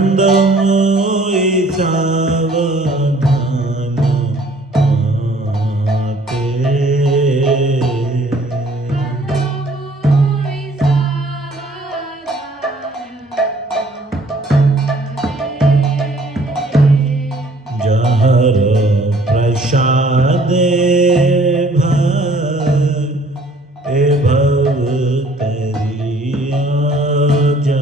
नंदमोई सावधान आते। जहर प्रसादे भव तरिया जा।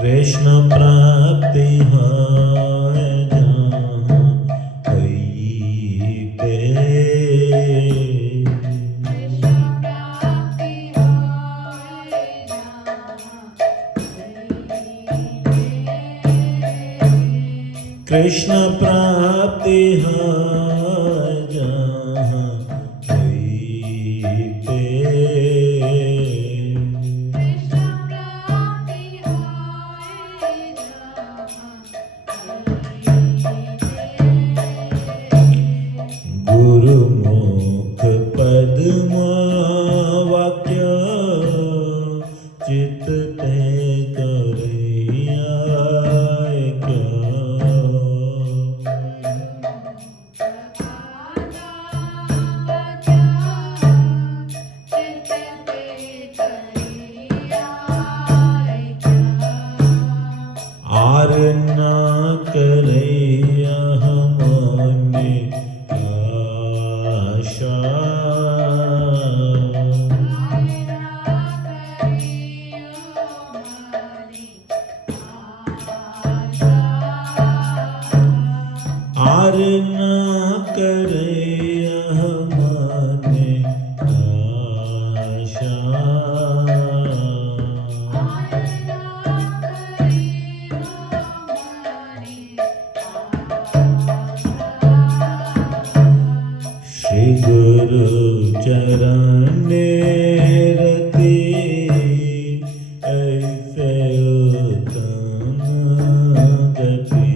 कृष्ण प्राप्ति है जहाँ कहीं पे। कृष्ण प्राप्ति है जहाँ कहीं पे। गुरुमुख पद्मा वाक्य चित ते करिया क्या। आर न करैया हमने आशा। आर न करैया हमने आशा। श्री गुरु चरण रति ऐसे उत्तम गति।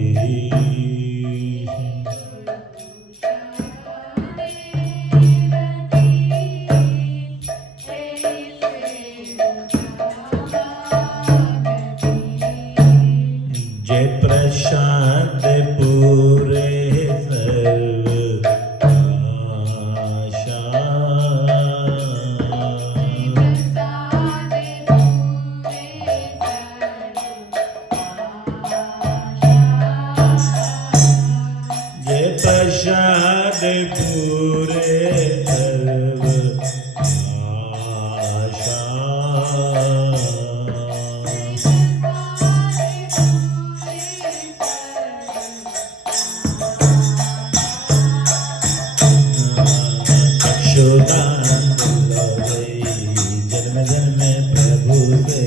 जय प्रसाद पूरे सर्व आशा। जय प्रसाद पूरे सर्व आशा। जन्म जन्म प्रभु से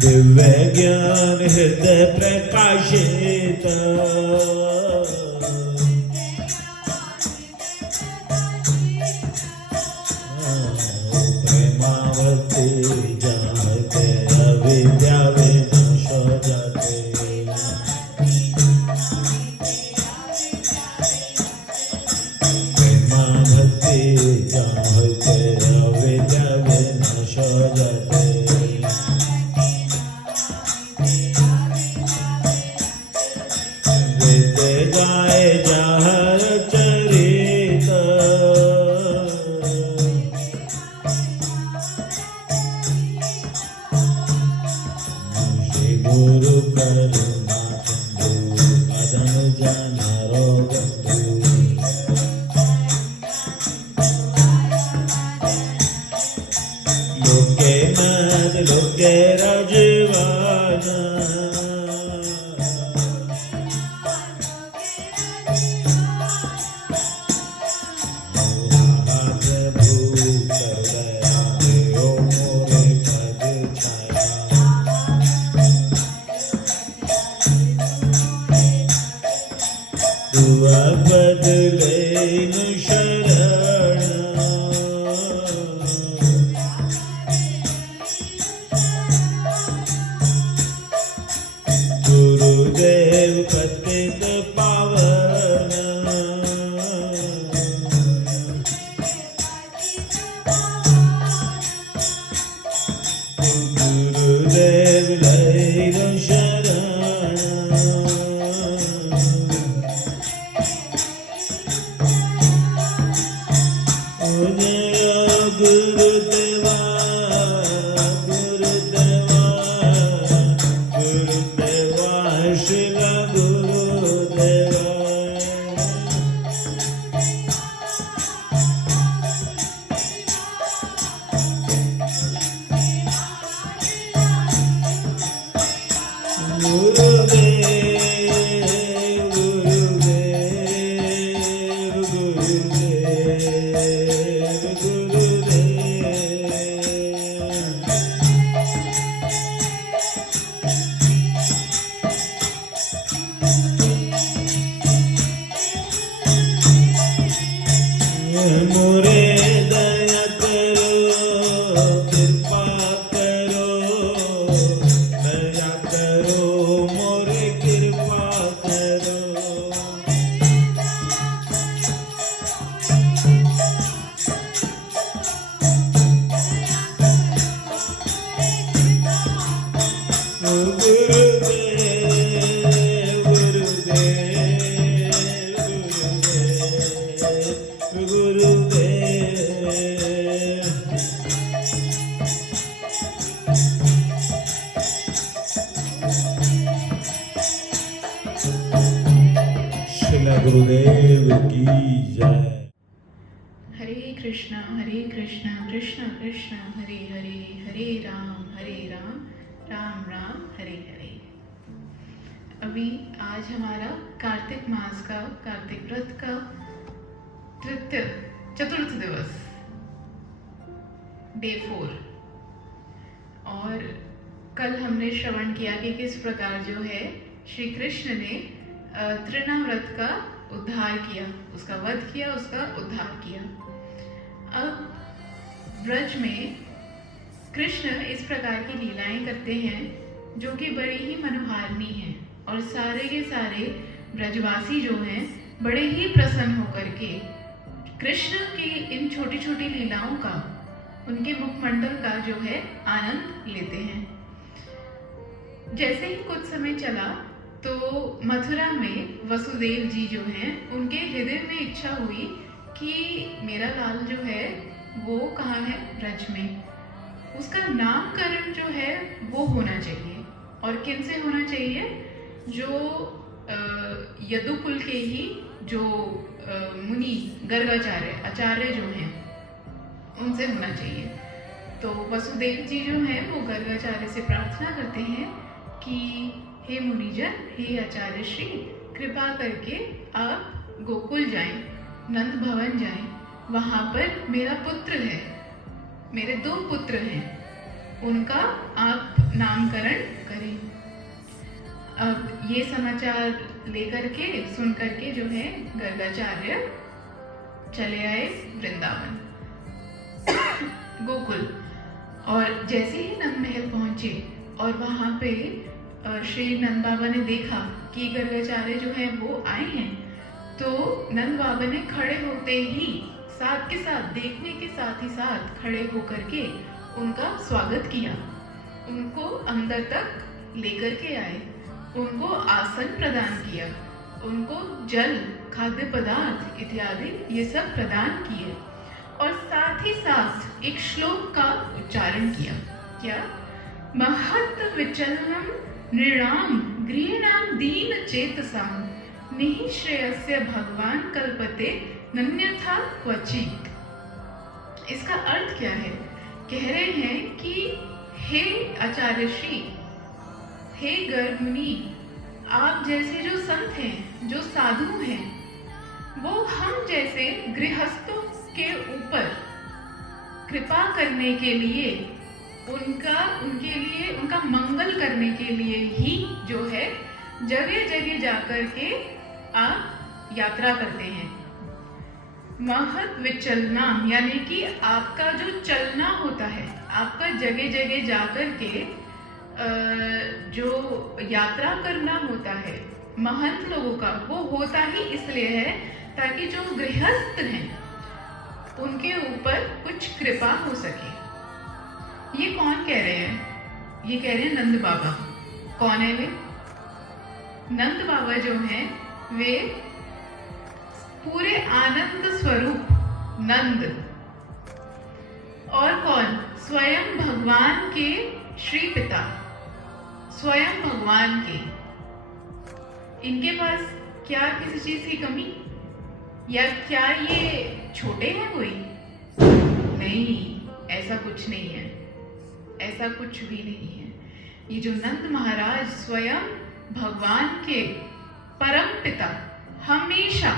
दिव्य ज्ञान हृदय प्रकाशित। प्रेमावती जाते अविद्या विनाश हो जाते। प्रेमावती जाते अविद्या विनाश हो जाते। गाए जहर चरित श्री गुरु करुणा सिंधु मदन जनारो बंधु। लोके मद लोके रजवाना। बदले न शरण गुरुदेव गुरुदेव गुरुदेव गुरुदेव मोरे दया करो कृपा करो दया करो मोरे कृपा करो गुरुदेव गुरुदेव गुरुदेव शिला गुरुदेव की जय। हरे कृष्णा कृष्ण कृष्ण हरे हरे हरे राम राम राम हरे हरे। अभी आज हमारा कार्तिक मास का कार्तिक व्रत का चतुर्थ दिवस डे 4। और कल हमने श्रवण किया कि किस प्रकार जो है श्री कृष्ण ने तृणाव्रत का उद्धार किया, उसका वध किया, उसका उद्धार किया। अब ब्रज में कृष्ण इस प्रकार की लीलाएं करते हैं जो कि बड़ी ही मनोहारिणी हैं और सारे के सारे ब्रजवासी जो हैं बड़े ही प्रसन्न होकर के कृष्ण की इन छोटी छोटी लीलाओं का, उनके मुखमंडल का जो है आनंद लेते हैं। जैसे ही कुछ समय चला तो मथुरा में वसुदेव जी जो हैं उनके हृदय में इच्छा हुई कि मेरा लाल जो है वो कहाँ है, ब्रज में, उसका नामकरण जो है वो होना चाहिए। और किन से होना चाहिए? जो यदुकुल के ही जो मुनि गर्गाचार्य आचार्य जो हैं उनसे होना चाहिए। तो वसुदेव जी जो हैं वो गर्गाचार्य से प्रार्थना करते हैं कि हे मुनिजन, हे आचार्य श्री, कृपा करके आप गोकुल जाएं, नंद भवन जाएं, वहाँ पर मेरा पुत्र है, मेरे 2 पुत्र हैं, उनका आप नामकरण करें। अब ये समाचार लेकर के सुन करके जो है गर्गाचार्य चले आए वृंदावन गोकुल। और जैसे ही नंद महल पहुंचे और वहाँ पे श्री नंद बाबा ने देखा कि गर्गाचार्य जो है वो आए हैं, तो नंद बाबा ने खड़े होते ही साथ के साथ, देखने के साथ ही साथ खड़े होकर के उनका स्वागत किया, उनको अंदर तक लेकर के आए, उनको आसन प्रदान किया, उनको जल, खाद्य पदार्थ इत्यादि ये सब प्रदान किए और साथ ही साथ एक श्लोक का उच्चारण किया। क्या? महत् विचलनम नृणाम गृहीणाम दीन चेतसाम निःश्रेयस्य भगवान कल्पते नन्यथा क्वचित। इसका अर्थ क्या है? कह रहे हैं कि हे आचार्य श्री, हे गर्ग मुनि, आप जैसे जो संत हैं, जो साधु हैं, वो हम जैसे गृहस्थों के ऊपर कृपा करने के लिए, उनका मंगल करने के लिए ही जो है जगह जगह जाकर के आप यात्रा करते हैं। महत् विचलनाम यानी कि आपका जो चलना होता है, आपका जगह जगह जाकर के जो यात्रा करना होता है महंत लोगों का, वो होता ही इसलिए है ताकि जो गृहस्थ हैं उनके ऊपर कुछ कृपा हो सके। ये कौन कह रहे हैं? ये कह रहे हैं नंद बाबा। कौन है वे? नंद बाबा जो हैं वे पूरे आनंद स्वरूप नंद, और कौन? स्वयं भगवान के श्री पिता, स्वयं भगवान के। इनके पास क्या किसी चीज की कमी, या क्या ये छोटे हैं कोई? नहीं, ऐसा कुछ नहीं है, ऐसा कुछ भी नहीं है। ये जो नंद महाराज स्वयं भगवान के परम पिता, हमेशा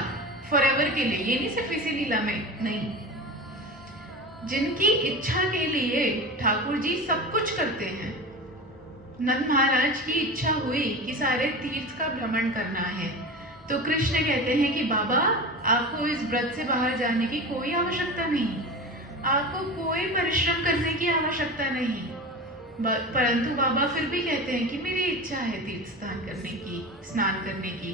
फॉरएवर के लिए, ये नहीं सिर्फ इसी लीला में, नहीं, जिनकी इच्छा के लिए ठाकुर जी सब कुछ करते हैं। नंद महाराज की इच्छा हुई कि सारे तीर्थ का भ्रमण करना है, तो कृष्ण कहते हैं कि बाबा आपको इस व्रत से बाहर जाने की कोई आवश्यकता नहीं, आपको कोई परिश्रम करने की आवश्यकता नहीं। परंतु बाबा फिर भी कहते हैं कि मेरी इच्छा है तीर्थ स्नान करने की।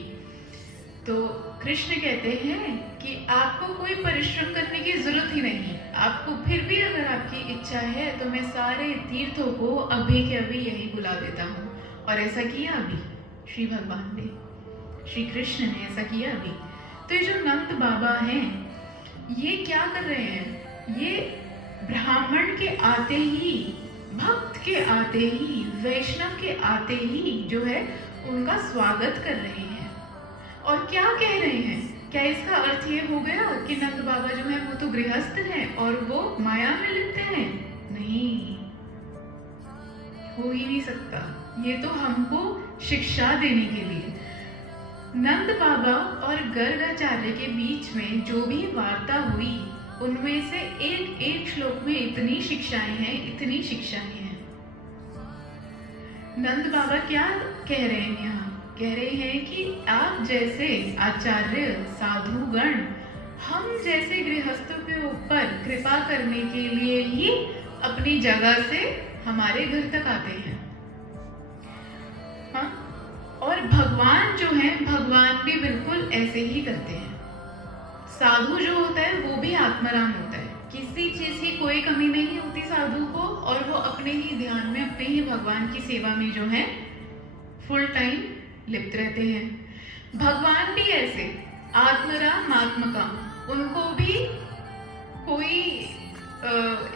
तो कृष्ण कहते हैं कि आपको कोई परिश्रम करने की जरूरत ही नहीं, आपको फिर भी अगर आपकी इच्छा है तो मैं सारे तीर्थों को अभी के अभी यही बुला देता हूँ। और ऐसा किया अभी श्री भगवान ने, श्री कृष्ण ने ऐसा किया अभी। तो ये जो नंद बाबा हैं, ये क्या कर रहे हैं, ये ब्राह्मण के आते ही, भक्त के आते ही, वैष्णव के आते ही जो है उनका स्वागत कर रहे हैं। और क्या कह रहे हैं, क्या इसका अर्थ ये हो गया कि नंद बाबा जो है वो तो गृहस्थ हैं और वो माया में लिप्त हैं? नहीं, हो ही नहीं सकता। ये तो हमको शिक्षा देने के लिए। नंद बाबा और गर्गाचार्य के बीच में जो भी वार्ता हुई, उनमें से एक एक श्लोक में इतनी शिक्षाएं हैं, इतनी शिक्षाएं हैं। नंद बाबा क्या कह रहे हैं यहाँ, कह रहे हैं कि आप जैसे आचार्य साधुगण, हम जैसे गृहस्थों के ऊपर कृपा करने के लिए ही अपनी जगह से हमारे घर तक आते हैं। हाँ? और भगवान जो है, भगवान भी बिल्कुल ऐसे ही करते हैं। साधु जो होता है वो भी आत्माराम होता है, किसी चीज की कोई कमी नहीं होती साधु को, और वो अपने ही ध्यान में, अपने ही भगवान की सेवा में जो है फुल टाइम लिप्त रहते हैं। भगवान भी ऐसे आत्मराम आत्मकाम, उनको भी कोई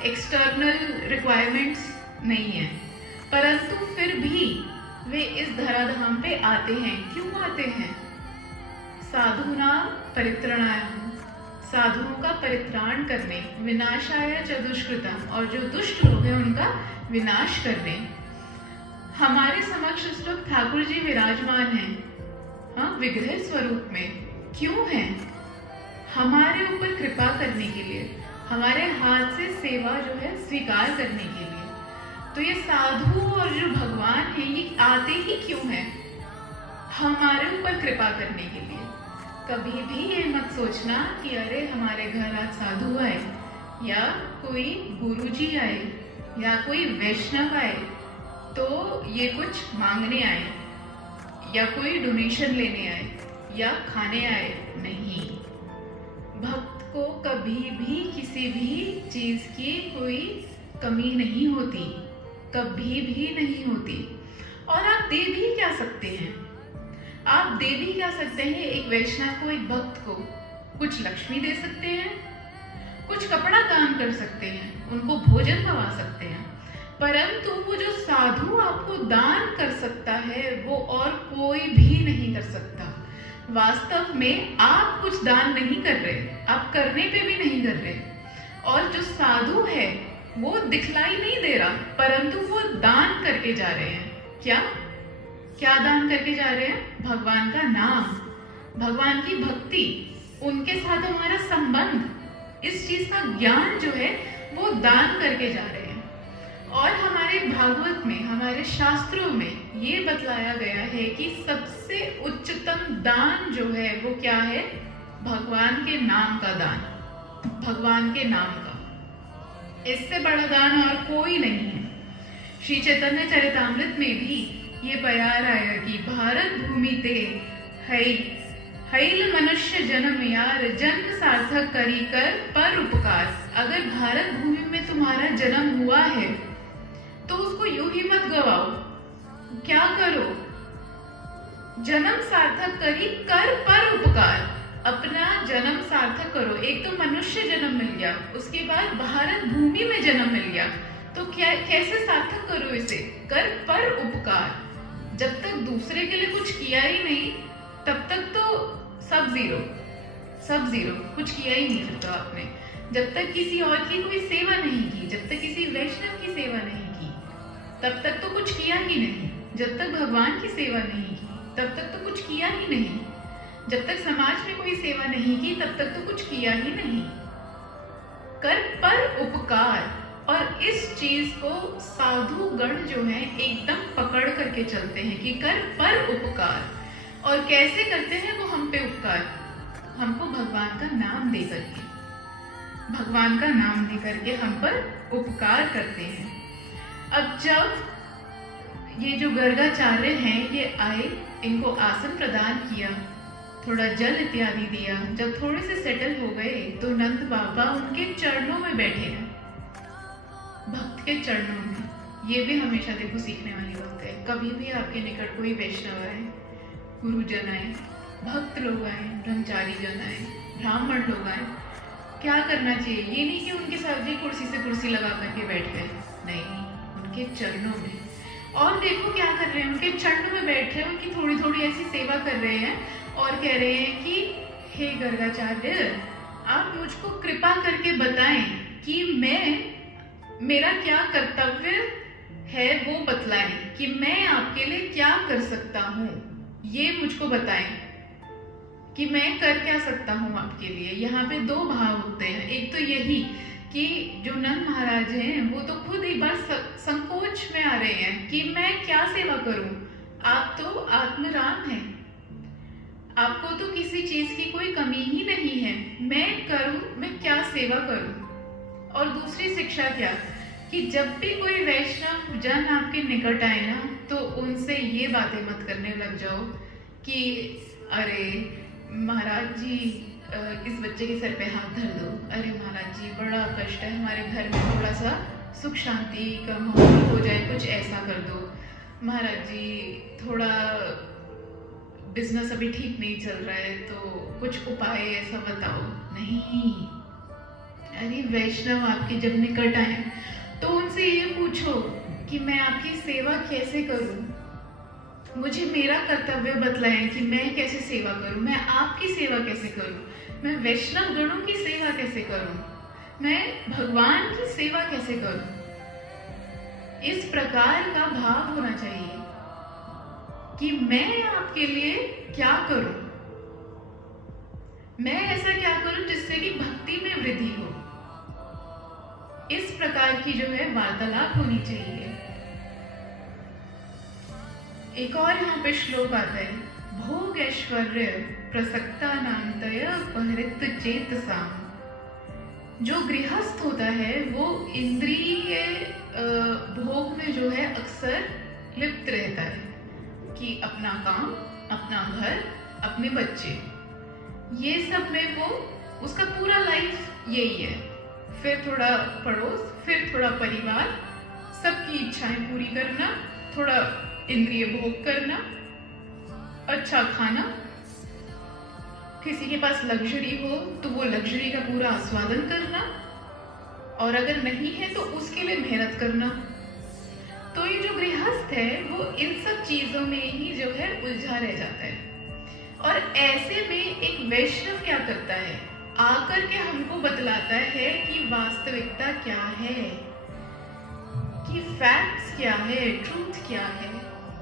एक्सटर्नल रिक्वायरमेंट्स नहीं है, परंतु फिर भी वे इस धराधाम पे आते हैं। क्यों आते हैं? साधुनां परित्राणाय, साधुओं का परित्राण करने, विनाशाय च दुष्कृतम्, और जो दुष्ट लोग हैं उनका विनाश करने। हमारे समक्ष इस वक्त ठाकुर जी विराजमान हैं, हाँ, विग्रह स्वरूप में। क्यों हैं? हमारे ऊपर कृपा करने के लिए, हमारे हाथ से सेवा जो है स्वीकार करने के लिए। तो ये साधु और जो भगवान है, ये आते ही क्यों हैं? हमारे ऊपर कृपा करने के लिए। कभी भी ये मत सोचना कि अरे हमारे घर आज साधु आए, या कोई गुरुजी आए, या कोई वैष्णव आए तो ये कुछ मांगने आए, या कोई डोनेशन लेने आए, या खाने आए। नहीं, भक्त को कभी भी किसी भी चीज की कोई कमी नहीं होती, कभी भी नहीं होती। और आप दे भी क्या सकते हैं? आप दे भी क्या सकते हैं? एक वैष्णव को, एक भक्त को कुछ लक्ष्मी दे सकते हैं, कुछ कपड़ा दान कर सकते हैं, उनको भोजन खवा सकते हैं, परंतु वो जो साधु आपको दान कर सकता है वो और कोई भी नहीं कर सकता। वास्तव में आप कुछ दान नहीं कर रहे, आप करने पे भी नहीं कर रहे, और जो साधु है वो दिखलाई नहीं दे रहा, परंतु वो दान करके जा रहे हैं। क्या दान करके जा रहे हैं? भगवान का नाम, भगवान की भक्ति, उनके साथ हमारा संबंध, इस चीज का ज्ञान जो है वो दान करके जा रहे हैं। और हमारे भागवत में, हमारे शास्त्रों में ये बतलाया गया है कि सबसे उच्चतम दान जो है वो क्या है? भगवान के नाम का दान, भगवान के नाम का। इससे बड़ा दान और कोई नहीं है। श्री चैतन्य चरितामृत में भी ये बयान आया कि भारत भूमि ते हैल मनुष्य जन्म यार, जन्म सार्थक करी कर पर उपकार। अगर भारत भूमि में तुम्हारा जन्म हुआ है तो उसको यूं ही मत गवाओ। क्या करो? जन्म सार्थक करी कर पर उपकार, अपना जन्म सार्थक करो। एक तो मनुष्य जन्म मिल गया, उसके बाद भारत भूमि में जन्म मिल गया, तो क्या, कैसे सार्थक करो इसे? कर पर उपकार। जब तक दूसरे के लिए कुछ किया ही नहीं, तब तक तो सब जीरो, सब जीरो, कुछ किया ही नहीं सकता आपने। जब तक किसी और की कोई सेवा नहीं की, जब तक किसी वैष्णव की सेवा नहीं की, तब तक तो कुछ किया ही नहीं। जब तक भगवान की सेवा नहीं की तब तक तो कुछ किया ही नहीं। जब तक समाज में कोई सेवा नहीं की तब तक तो कुछ किया ही नहीं। कर पर उपकार, और इस चीज को साधु गण जो है एकदम पकड़ करके चलते हैं कि कर पर उपकार। और कैसे करते हैं वो हम पे उपकार? हमको भगवान का नाम दे करके, भगवान का नाम दे करके हम पर उपकार करते हैं। अब जब ये जो गर्गाचार्य हैं ये आए, इनको आसन प्रदान किया, थोड़ा जल इत्यादि दिया, जब थोड़े से सेटल हो गए तो नंद बाबा उनके चरणों में बैठे हैं, भक्त के चरणों में। ये भी हमेशा देखो सीखने वाली बात है। कभी भी आपके निकट कोई वैष्णव आए, गुरुजन आए, भक्त लोग आए, ब्रह्मचारी जन आए, ब्राह्मण लोग आए, क्या करना चाहिए? ये नहीं कि उनके साथ जी कुर्सी से कुर्सी लगा करके बैठ गए, नहीं, उनके चरणों में। और देखो क्या कर रहे हैं, उनके चरणों में बैठ रहे हैं, उनकी थोड़ी थोड़ी ऐसी सेवा कर रहे हैं और कह रहे हैं कि हे गर्गाचार्य, आप मुझको कृपा करके बताएं कि मेरा क्या कर्तव्य है वो बतलाएं, कि मैं आपके लिए क्या कर सकता हूँ, ये मुझको बताएं कि मैं कर क्या सकता हूँ आपके लिए। यहाँ पे दो भाव होते हैं। एक तो यही कि जो नंद महाराज हैं वो तो खुद एक बार संकोच में आ रहे हैं कि मैं क्या सेवा करूं, आप तो आत्मराम हैं, आपको तो किसी चीज की कोई कमी ही नहीं है, मैं क्या सेवा करूं। और दूसरी शिक्षा क्या, कि जब भी कोई वैष्णव जन आपके निकट आए ना तो उनसे ये बातें मत करने लग जाओ कि अरे महाराज जी इस बच्चे के सर पे हाथ धर दो, अरे महाराज जी बड़ा कष्ट है, हमारे घर में थोड़ा सा सुख शांति का माहौल हो जाए, कुछ ऐसा कर दो, महाराज जी थोड़ा बिजनेस अभी ठीक नहीं चल रहा है तो कुछ उपाय ऐसा बताओ। नहीं, अरे वैष्णव आपके जब निकट आए तो उनसे ये पूछो कि मैं आपकी सेवा कैसे करूं, मुझे मेरा कर्तव्य बतलाएं कि मैं कैसे सेवा करूं, मैं आपकी सेवा कैसे करूं, मैं वैष्णव गणों की सेवा कैसे करूं, मैं भगवान की सेवा कैसे करूं। इस प्रकार का भाव होना चाहिए कि मैं आपके लिए क्या करूं, मैं ऐसा क्या करूं जिससे कि भक्ति में वृद्धि हो। इस प्रकार की जो है वार्तालाप होनी चाहिए। एक और यहाँ पे श्लोक आता है, भोग ऐश्वर्य प्रसक्ता नामतय अपहृत चेतसा। जो गृहस्थ होता है वो इंद्रिय भोग में जो है अक्सर लिप्त रहता है कि अपना काम, अपना घर, अपने बच्चे, ये सब में वो उसका पूरा लाइफ यही है। फिर थोड़ा पड़ोस, फिर थोड़ा परिवार, सबकी इच्छाएं पूरी करना, थोड़ा इंद्रिय भोग करना, अच्छा खाना, किसी के पास लग्जरी हो तो वो लग्जरी का पूरा आस्वादन करना, और अगर नहीं है तो उसके लिए मेहनत करना। तो ये जो गृहस्थ है वो इन सब चीजों में ही जो है उलझा रह जाता है। और ऐसे में एक वैष्णव क्या करता है, आकर के हमको बतलाता है कि वास्तविकता क्या है, कि फैक्ट्स क्या है, ट्रूथ क्या है,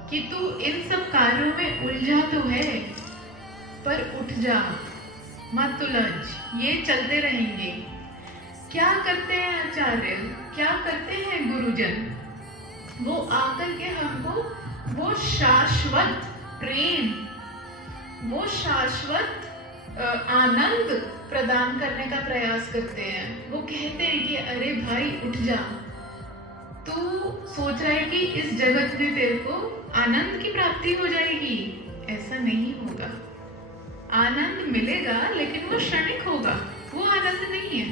कि तू इन सब कार्यों में उलझा तो है पर उठ जा, मत उलझ, ये चलते रहेंगे। क्या करते हैं आचार्य, क्या करते हैं गुरुजन, वो आकर के हमको वो शाश्वत प्रेम, वो शाश्वत आनंद प्रदान करने का प्रयास करते हैं। वो कहते हैं कि अरे भाई उठ जा, तू सोच रहा है कि इस जगत में तेरे को आनंद की प्राप्ति हो जाएगी, ऐसा नहीं होगा। आनंद मिलेगा लेकिन वो क्षणिक होगा, वो आनंद नहीं है।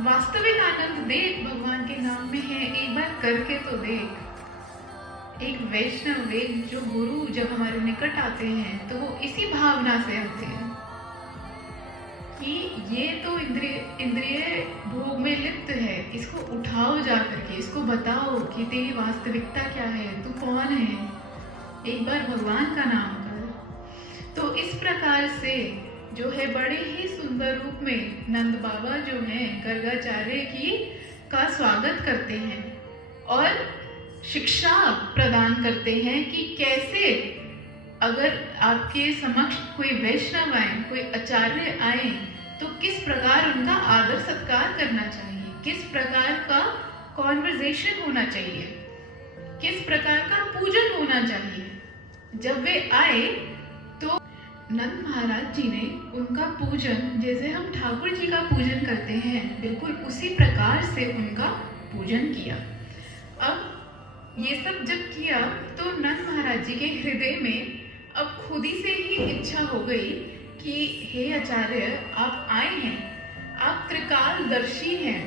वास्तविक आनंद देख भगवान के नाम में है, एक बार करके तो देख। एक वैष्णव, एक जो गुरु जब हमारे निकट आते हैं तो वो इसी भावना से आते हैं कि ये तो इंद्रिय भोग में लिप्त है, इसको उठाओ जा करके, इसको बताओ कि तेरी वास्तविकता क्या है, तू कौन है, एक बार भगवान का नाम कर। तो इस प्रकार से जो है बड़े ही सुंदर रूप में नंद बाबा जो हैं गर्गाचार्य की का स्वागत करते हैं। और शिक्षा प्रदान करते हैं कि कैसे अगर आपके समक्ष कोई वैष्णव आए, कोई आचार्य आए, तो किस प्रकार उनका आदर सत्कार करना चाहिए, किस प्रकार का कॉन्वर्जेशन होना चाहिए, किस प्रकार का पूजन होना चाहिए। जब वे आए तो नंद महाराज जी ने उनका पूजन, जैसे हम ठाकुर जी का पूजन करते हैं, बिल्कुल उसी प्रकार से उनका पूजन किया। अब ये सब जब किया तो नंद महाराज जी के हृदय में अब खुद ही से ही इच्छा हो गई कि हे आचार्य, आप आए हैं, आप त्रिकालदर्शी हैं।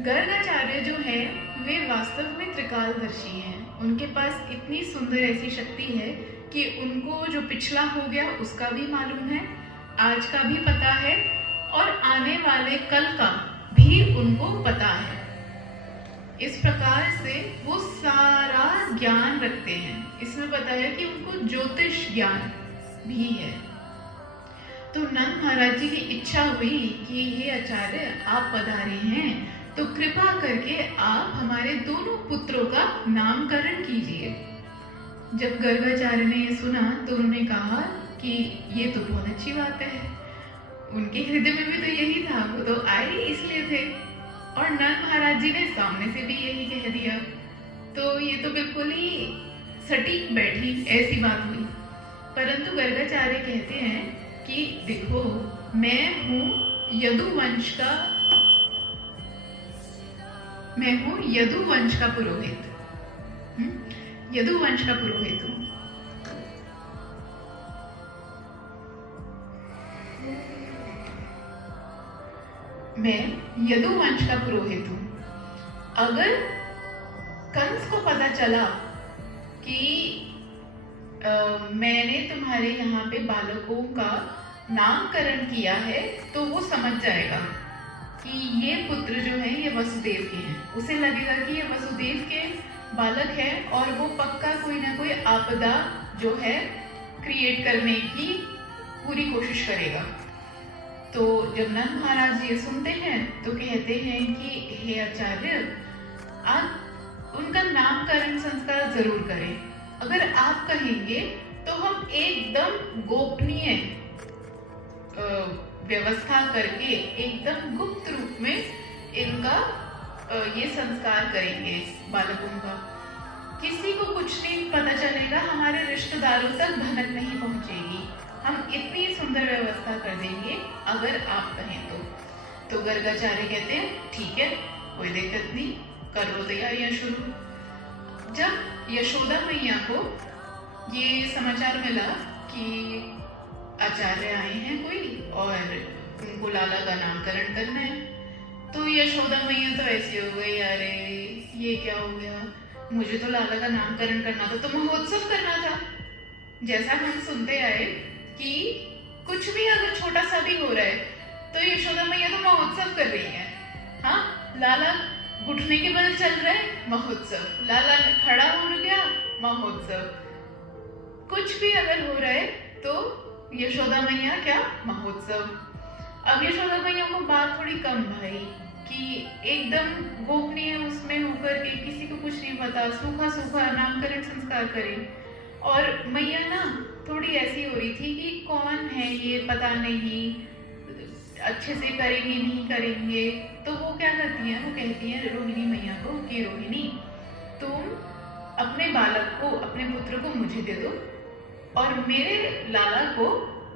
गर्गाचार्य जो है वे वास्तव में त्रिकालदर्शी हैं। उनके पास इतनी सुंदर ऐसी शक्ति है कि उनको जो पिछला हो गया उसका भी मालूम है, आज का भी पता है और आने वाले कल का भी उनको पता है। इस प्रकार से वो सारा ज्ञान रखते हैं। इसमें पता है कि उनको ज्योतिष ज्ञान भी है। तो नंद महाराज जी की इच्छा हुई कि हे आचार्य, आप पधारे हैं तो कृपा करके आप हमारे दोनों पुत्रों का नामकरण कीजिए। जब गर्गाचार्य ने ये सुना तो उन्होंने कहा कि ये तो बहुत अच्छी बात है। उनके हृदय में भी तो यही था, वो तो आए ही इसलिए थे, और नंद महाराज जी ने सामने से भी यही कह दिया, तो ये तो बिल्कुल ही सटीक बैठी ऐसी बात हुई। परंतु गर्गाचार्य कहते हैं कि देखो, मैं हूँ यदुवंश का पुरोहित। यदुवंश का पुरोहित हूँ। मैं यदुवंश का पुरोहित हूँ। अगर कंस को पता चला कि मैंने तुम्हारे यहाँ पे बालकों का नामकरण किया है, तो वो समझ जाएगा कि ये पुत्र जो हैं ये वसुदेव के हैं। उसे लगेगा कि ये वसुदेव के बालक है और वो पक्का कोई ना कोई आपदा जो है क्रिएट करने की पूरी कोशिश करेगा। तो जब नंद महाराज जी ये सुनते हैं तो कहते हैं कि हे आचार्य, आप उनका नामकरण संस्कार जरूर करें। अगर आप कहेंगे तो हम एकदम गोपनीय व्यवस्था करके एकदम गुप्त रूप में इनका ये संस्कार करेंगे बालकों का। किसी को कुछ नहीं पता चलेगा, हमारे रिश्तेदारों तक भनक नहीं पहुंचेगी। हम इतनी सुंदर व्यवस्था कर देंगे अगर आप कहें तो गर्गाचार्य कहते हैं ठीक है, कोई दिक्कत नहीं, कर लो तैयारियां शुरू। जब यशोदा मैया को ये समाचार मिला कि आचार्य आए हैं कोई और उनको लाला का नामकरण करना है, तो यशोदा मैया तो ऐसी हो गई, अरे ये क्या हो गया, मुझे तो लाला का नामकरण करना था, तो महोत्सव करना था। जैसा हम सुनते आए कि कुछ भी अगर छोटा सा भी हो रहा है तो यशोदा मैया तो महोत्सव कर रही है। हाँ, लाला घुटने के बल चल रहा है, महोत्सव, लाला खड़ा हो गया, महोत्सव। कुछ भी अगर हो रहा है तो यशोदा मैया क्या, महोत्सव। अब यशोदा मैया को बात थोड़ी कम भाई कि एकदम गोपनीय उसमें होकर के किसी को कुछ नहीं पता, सूखा सूखा नामकरण संस्कार करें। और मैया ना थोड़ी ऐसी हो रही थी कि कौन है ये, पता नहीं, अच्छे से करेंगे नहीं करेंगे। तो वो क्या करती हैं, वो कहती हैं रोहिणी मैया को कि रोहिणी, तुम अपने बालक को, अपने पुत्र को मुझे दे दो और मेरे लाला को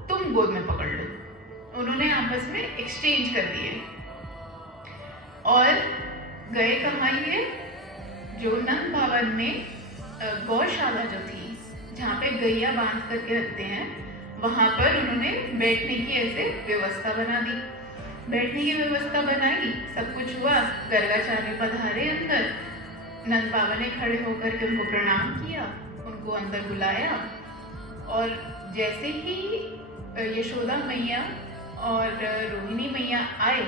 तुम गोद में पकड़ लो। उन्होंने आपस में एक्सचेंज कर दिए और गए कमाइए। जो नंद भवन में गौशाला जो थी, जहाँ पे गैया बांध करके रखते हैं, वहाँ पर उन्होंने बैठने की ऐसे व्यवस्था बना दी। बैठने की व्यवस्था बनाई, सब कुछ हुआ, गर्गाचार्य पधारे अंदर। नंद बाबा ने खड़े होकर के उनको प्रणाम किया, उनको अंदर बुलाया और जैसे ही यशोदा मैया और रोहिणी मैया आए,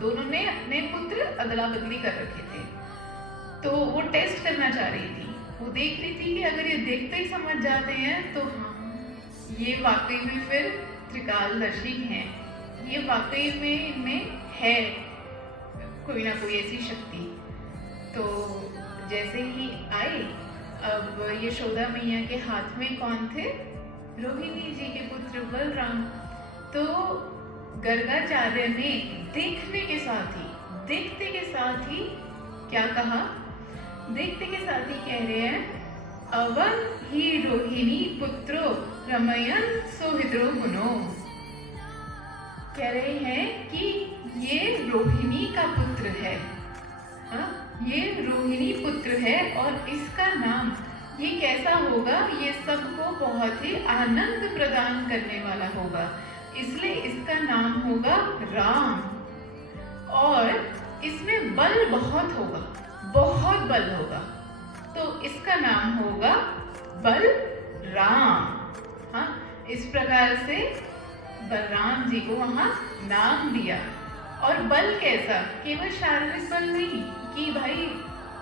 दोनों ने अपने पुत्र अदला बदली कर रखे थे। तो वो टेस्ट करना चाह रही थी, वो देख रही थी कि अगर ये देखते ही समझ जाते हैं तो हाँ, ये वाकई में फिर त्रिकालदर्शी हैं, ये वाकई में इनमें है कोई ना कोई ऐसी शक्ति। तो जैसे ही आए, अब यशोदा मैया के हाथ में कौन थे? रोहिणी जी के पुत्र बलराम। तो गर्गाचार्य ने देखते के साथ ही क्या कहा? देखते के साथ ही कह रहे हैं, अवन ही रोहिणी पुत्रो रमयन सोहृदो गुणो। कह रहे हैं कि ये रोहिणी का पुत्र है। ये रोहिणी पुत्र है और इसका नाम ये कैसा होगा? ये सबको बहुत ही आनंद प्रदान करने वाला होगा, इसलिए इसका नाम होगा राम। और इसमें बल बहुत होगा, बहुत बल होगा, तो इसका नाम होगा बलराम। हाँ, इस प्रकार से बलराम जी को वहां नाम दिया। और बल कैसा? केवल शारीरिक बल नहीं कि भाई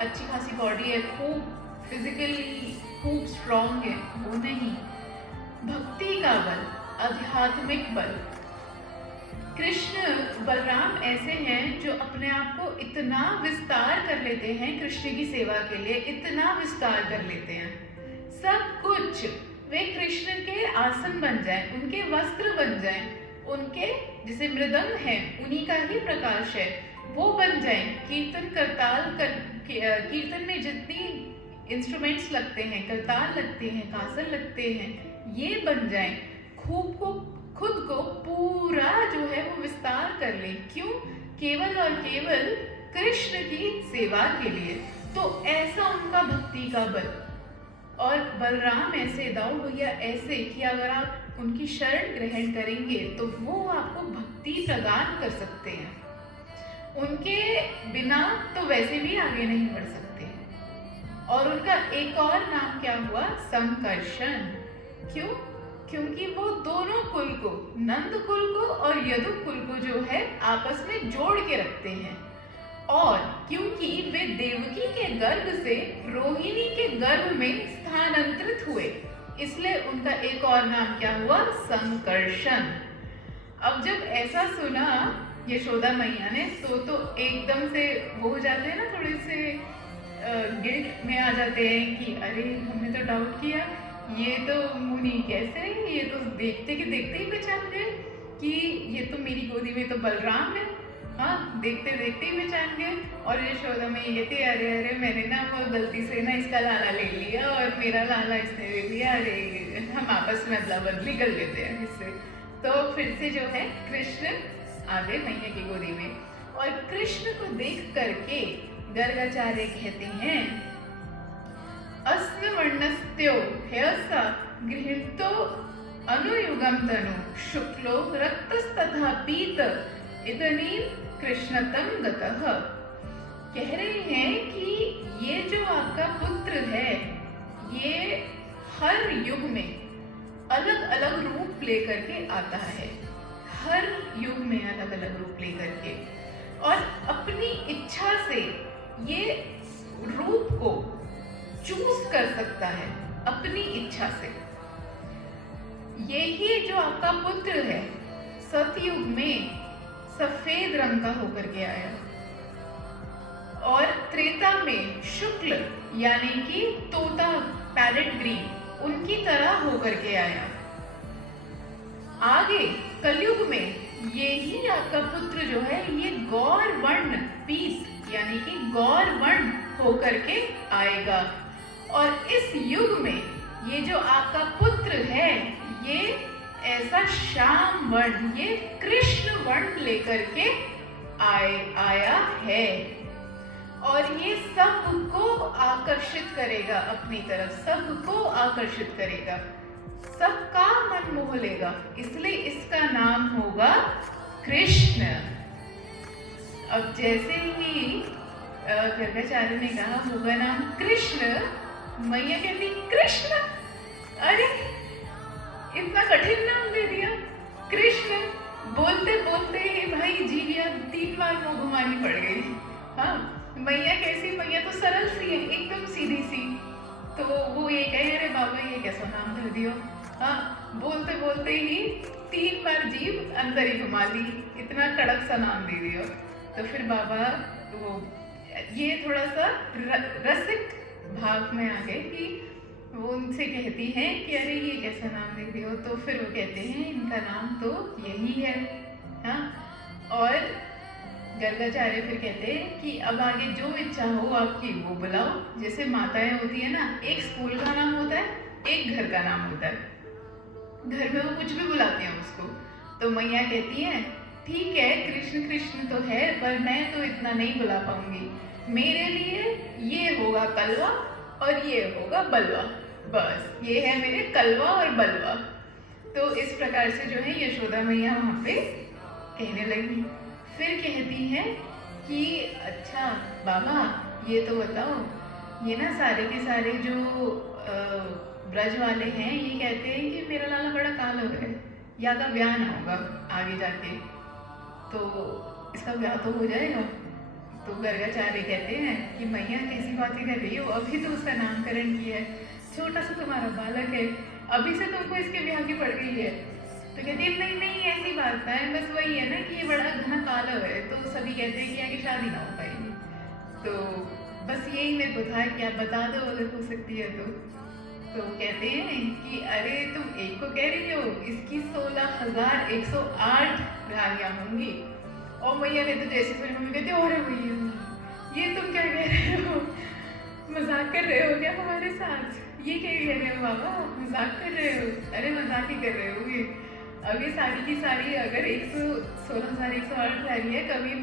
अच्छी खासी बॉडी है, खूब फिजिकली खूब स्ट्रॉन्ग है, वो नहीं। भक्ति का बल, आध्यात्मिक बल। कृष्ण बलराम ऐसे हैं जो अपने आप को इतना विस्तार कर लेते हैं कृष्ण की सेवा के लिए, इतना विस्तार कर लेते हैं, सब कुछ वे कृष्ण के आसन बन जाएं, उनके वस्त्र बन जाएं, उनके जैसे मृदंग है उन्हीं का ही प्रकाश है, वो बन जाएं। कीर्तन में जितनी इंस्ट्रूमेंट्स लगते हैं, करताल लगते हैं, कासल लगते हैं, ये बन जाएं। खुद को पूरा जो है वो विस्तार कर लें। क्यों? केवल और केवल कृष्ण की सेवा के लिए। तो ऐसा उनका भक्ति का बल। और बलराम ऐसे, दाऊ भैया ऐसे कि अगर आप उनकी शरण ग्रहण करेंगे तो वो आपको भक्ति प्रदान कर सकते हैं। उनके बिना तो वैसे भी आगे नहीं बढ़ सकते। और उनका एक और नाम क्या हुआ? संकर्षण। क्यों? क्योंकि वो दोनों कुल को, नंद कुल को और यदु कुल को जो है आपस में जोड़ के रखते हैं। और क्योंकि वे देवकी के गर्भ से रोहिणी के गर्भ में स्थानांतरित हुए, इसलिए उनका एक और नाम क्या हुआ? संकर्षण। अब जब ऐसा सुना यशोदा मैया ने तो एकदम से वो हो जाते हैं ना, थोड़े से गिल्ट में आ जाते हैं कि अरे हमने तो डाउट किया, ये तो मुनि कैसे, ये तो देखते के देखते ही पहचान गए कि ये तो मेरी गोदी में तो बलराम है। हाँ, देखते देखते ही पहचान गए। और यशोदा में ये कहती अरे मैंने ना वो गलती से ना इसका लाला ले लिया और मेरा लाला इसने ले लिया, अरे हम आपस में अदला बदली कर लेते हैं इससे। तो फिर से जो है कृष्ण आ गए मैया की गोदी में। और कृष्ण को देख करके गर्गाचार्य कहते हैं, अस्म वर्णस्त्यो ह्यसा गृहीतो अनुयुगम तनु शुक्लो रक्तस्तथा पीत इदनीम कृष्णतम गतः। कह रहे हैं कि ये जो आपका पुत्र है, ये हर युग में अलग अलग रूप लेकर के आता है, हर युग में अलग अलग रूप लेकर के, और अपनी इच्छा से ये रूप को चूज कर सकता है, अपनी इच्छा से। यही जो आपका पुत्र है सतयुग में सफेद रंग का होकर के आया, और त्रेता में शुक्ल यानी कि तोता, पैरेट ग्रीन, उनकी तरह होकर के आया। आगे कलयुग में यही आपका पुत्र जो है ये गौर वर्ण, पीत यानी कि गौर वर्ण होकर के आएगा। और इस युग में ये जो आपका पुत्र है ये ऐसा श्याम वर्ण, ये कृष्ण वर्ण लेकर के आया है, और ये सबको आकर्षित करेगा अपनी तरफ, सबको आकर्षित करेगा, सबका मन मोह लेगा, इसलिए इसका नाम होगा कृष्ण। अब जैसे ही गर्गाचार्य ने कहा होगा नाम कृष्ण, मैया कहती कृष्ण, अरे इतना कठिन नाम दे दिया कृष्ण। बोलते बोलते ही भाई जीविया 3 बार मुंह घुमानी पड़ गई। हाँ, मैया कैसी, मैया तो सरल सी है, एकदम सीधी सी, तो वो ये कहे अरे बाबा ये कैसा नाम धर दियो। हाँ, बोलते बोलते ही 3 बार जीभ अंदर ही घुमा ली, इतना कड़क सा नाम दे दिया। तो फिर बाबा वो ये थोड़ा सा रसिक भाव में आ गए कि वो उनसे कहती हैं कि अरे ये कैसा नाम लिख रही हो, तो फिर वो कहते हैं इनका नाम तो यही है। हाँ, और गर्गाचार्य फिर कहते हैं कि अब आगे जो इच्छा हो आपकी वो बुलाओ। जैसे माताएं होती है ना, एक स्कूल का नाम होता है, एक घर का नाम होता है। घर में वो कुछ भी बुलाती हैं उसको, तो मैया कहती हैं ठीक है कृष्ण कृष्ण तो है, पर मैं तो इतना नहीं बुला पाऊंगी, मेरे लिए ये होगा कलवा और ये होगा बलवा, बस ये है मेरे कलवा और बलवा। तो इस प्रकार से जो है यशोदा मैया वहाँ पे कहने लगी। फिर कहती हैं कि अच्छा बाबा ये तो बताओ, ये ना सारे के सारे जो ब्रज वाले हैं ये कहते हैं कि मेरा लाला बड़ा कालो है, या का ब्याह ना होगा आगे जाके, तो इसका ब्याह तो हो जाएगा। तो गर्गाचार्य कहते हैं कि मैया कैसी बातें कर रही हो, अभी तो उसका नामकरण किया है, छोटा सा तुम्हारा बालक है, अभी से तुमको इसके ब्याह की पड़ गई है। तो कहती है नहीं नहीं ऐसी बात है, बस वही है ना कि ये बड़ा घना काला है, तो सभी कहते हैं कि आगे शादी ना हो पाएगी। तो बस यही मेरे को था कि आप बता दो अगर हो सकती है तो कहते हैं कि अरे तुम एक को कह रही हो, इसकी 16,108 रानियां होंगी। और मैया ने तो जैसे फिर मम्मी कहती अरे भैया ये तुम क्या कह रहे हो, मजाक कर रहे हो क्या हमारे साथ, ये क्या कह रहे हो बाबा, मजाक कर रहे हो, अरे मजाक ही कर रहे हो ये। अब ये सारी की सारी अगर 16,108 रानी है, कभी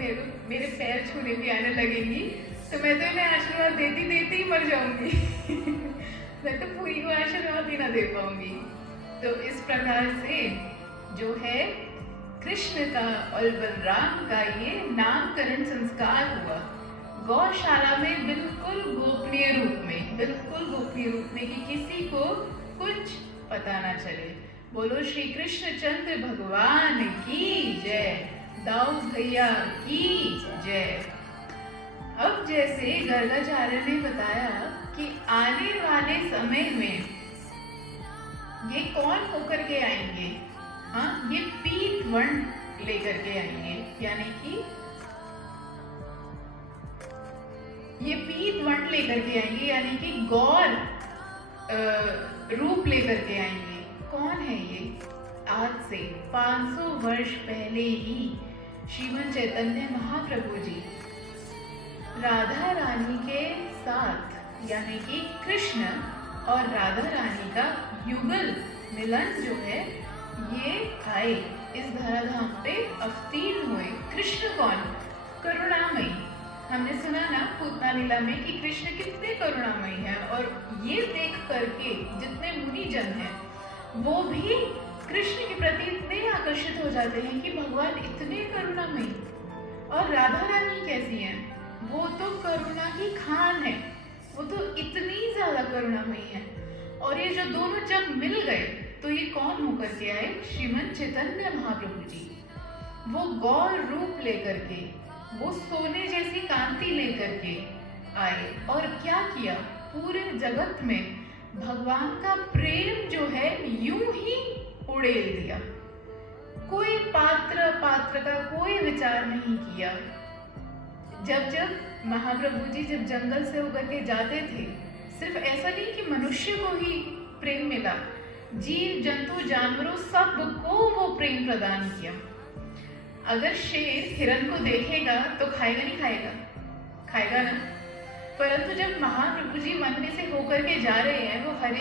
मेरे पैर छूने भी आने लगेंगी तो मैं तो इन्हें आशीर्वाद देती देती ही मर जाऊंगी मैं तो पूरी को आशीर्वाद ही ना दे पाऊंगी। तो इस प्रकार से जो है कृष्ण का और बलराम का ये नामकरण संस्कार हुआ गौशाला में, बिल्कुल गोपनीय रूप में कि किसी को कुछ पता ना चले। बोलो श्री कृष्ण चंद्र भगवान की जय, दाऊ भैया की जय। अब जैसे गर्गाचार्य ने बताया कि आने वाले समय में ये कौन होकर के आएंगे, हाँ ये पीत वर्ण लेकर के आएंगे, यानी कि ये पीत वर्ण लेकर के आएंगे, यानी कि गौर रूप लेकर के आएंगे। कौन है ये? आज से 500 वर्ष पहले ही श्रीमन चैतन्य महाप्रभु जी राधा रानी के साथ, यानी कि कृष्ण और राधा रानी का युगल मिलन जो है ये आए, इस धराधाम पे अवतीर्ण हुए। कृष्ण कौन? करुणामयी। हमने सुना ना पूतना लीला में कि कृष्ण कितने करुणामयी हैं, और ये देख करके जितने मुनिजन हैं वो भी कृष्ण के प्रति इतने आकर्षित हो जाते हैं कि भगवान इतने करुणामयी। और राधा रानी कैसी हैं? वो तो करुणा की खान है, वो तो इतनी ज्यादा करुणामयी है। और ये जो दोनों जब मिल गए तो ये कौन होकर के आए? श्रीमन चैतन्य महाप्रभु जी। वो गौर रूप लेकर के, वो सोने जैसी कांति लेकर के आए, और क्या किया? पूरे जगत में भगवान का प्रेम जो है यूं ही उड़ेल दिया। कोई पात्र का कोई विचार नहीं किया। जब महाप्रभु जी जब जंगल से होकर के जाते थे, सिर्फ ऐसा नहीं कि मनुष्य को ही प्रेम मिला, जीव जंतु जानवरों सबको वो प्रेम प्रदान किया। अगर शेर हिरन को देखेगा तो खाएगा नहीं खाएगा? खाएगा ना। परंतु जब महाप्रभु जी वन में से होकर के जा रहे हैं, वो हरे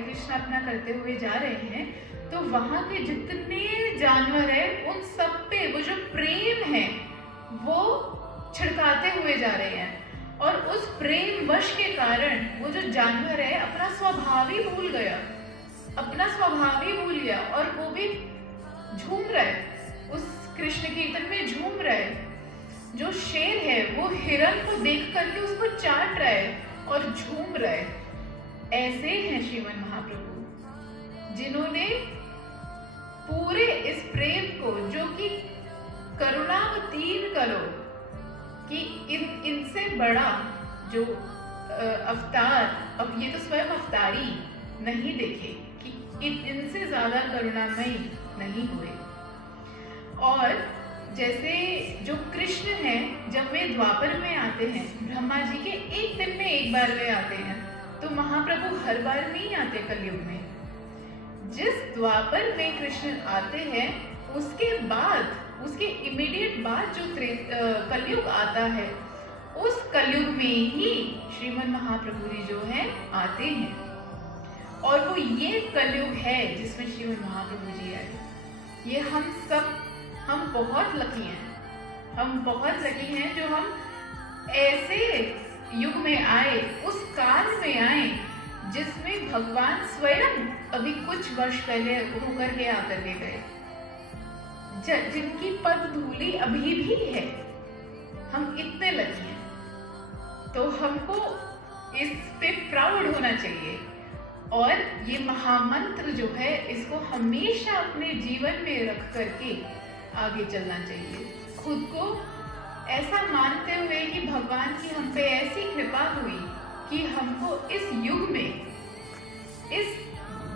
कृष्ण अपना करते हुए जा रहे हैं, तो वहां के जितने जानवर है उन सब पे वो जो प्रेम है वो छिड़काते हुए जा रहे हैं। और उस प्रेम वश के कारण वो जो जानवर है अपना स्वभाव ही भूल गया, और वो भी झूम रहा है, उस कृष्ण कीर्तन में झूम रहा है। जो शेर है वो हिरन को देख करके उसको चाट रहा है और झूम रहा है। ऐसे हैं श्रीमन महाप्रभु, जिन्होंने पूरे इस प्रेम को, जो कि करुणावतीर्ण करो, कि इनसे बड़ा जो अवतार, अब ये तो स्वयं अवतारी नहीं देखे कि इनसे ज्यादा करुणामयी नहीं हुए। और जैसे जो कृष्ण हैं, जब वे द्वापर में आते हैं, ब्रह्मा जी के एक दिन में एक बार वे आते हैं, तो महाप्रभु हर बार नहीं आते कलयुग में। जिस द्वापर में कृष्ण आते हैं, उसके बाद, उसके इमीडिएट बाद जो कलयुग आता है, उस कलयुग में ही श्रीमद् महाप्रभु जी जो है आते हैं। और वो ये कलयुग है जिसमें श्रीमद् महाप्रभु जी आए। ये हम बहुत लकी हैं, हम बहुत लकी हैं जो हम ऐसे युग में आए, उस काल में आए जिसमें भगवान स्वयं अभी कुछ वर्ष पहले होकर के आकर के गए, जिनकी पद धूलि अभी भी है। हम इतने लकी हैं, तो हमको इस पे प्राउड होना चाहिए। और ये महामंत्र जो है, इसको हमेशा अपने जीवन में रख करके आगे चलना चाहिए। खुद को ऐसा मानते हुए कि भगवान की हम पे ऐसी कृपा हुई कि हमको इस युग में, इस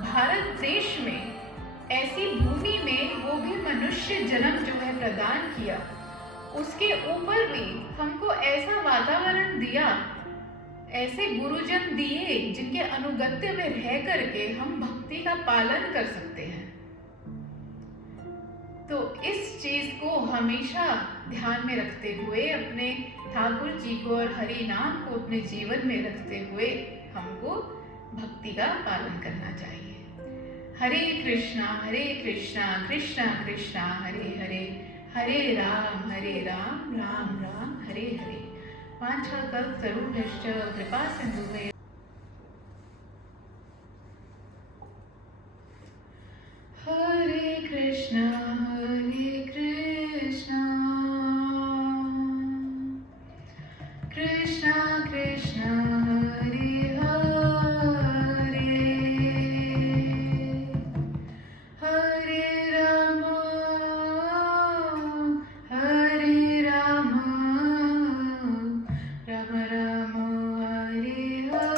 भारत देश में, ऐसी भूमि में वो भी मनुष्य जन्म जो है प्रदान किया, उसके ऊपर भी हमको ऐसा वातावरण दिया, ऐसे गुरुजन दिए जिनके अनुगत्य में रह करके हम भक्ति का पालन कर सकते हैं। तो इस चीज को हमेशा ध्यान में रखते हुए, अपने ठाकुर जी को और हरि नाम को अपने जीवन में रखते हुए हमको भक्ति का पालन करना चाहिए। हरे कृष्णा कृष्णा कृष्णा हरे हरे, हरे राम राम राम हरे हरे। वाञ्छाकल्पतरुभ्यश्च कृपा सिन्धुभ्यः। हरे कृष्णा कृष्णा कृष्णा हरे हरे, हरे राम राम राम हरे हरे।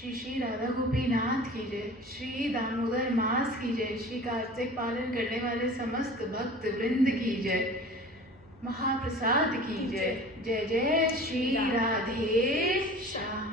श्री श्री राधा गोपीनाथ की जय, श्री दामोदर मास की जय, श्री कार्तिक पालन करने वाले समस्त भक्त वृंद की जय, महाप्रसाद की जय। जय जय श्री राधे श्याम।